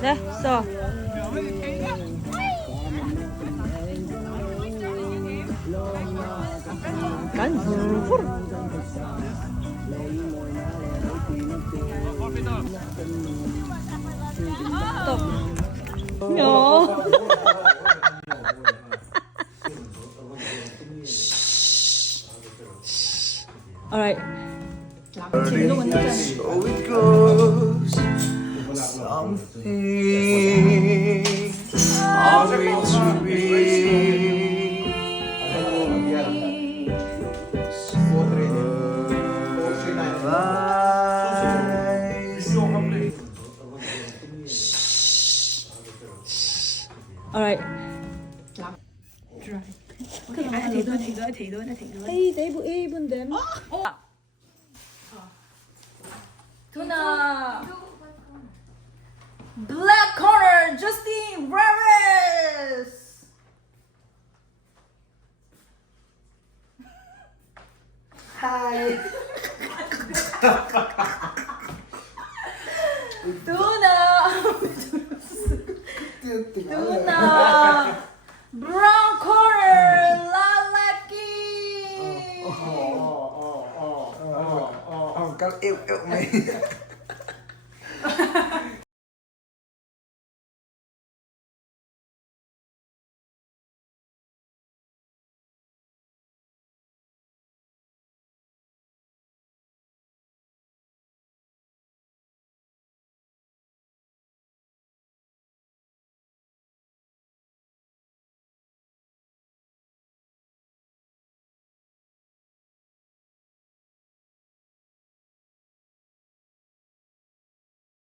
됐어. 간 후루후루. 또. 야. Alright. So it goes. Something are meant to be. Alright. Hey, they even them. Tuna. Black corner, Justin Rares. Hi. Tuna. Brown corner, Lilaci. Các yêu yêu mày.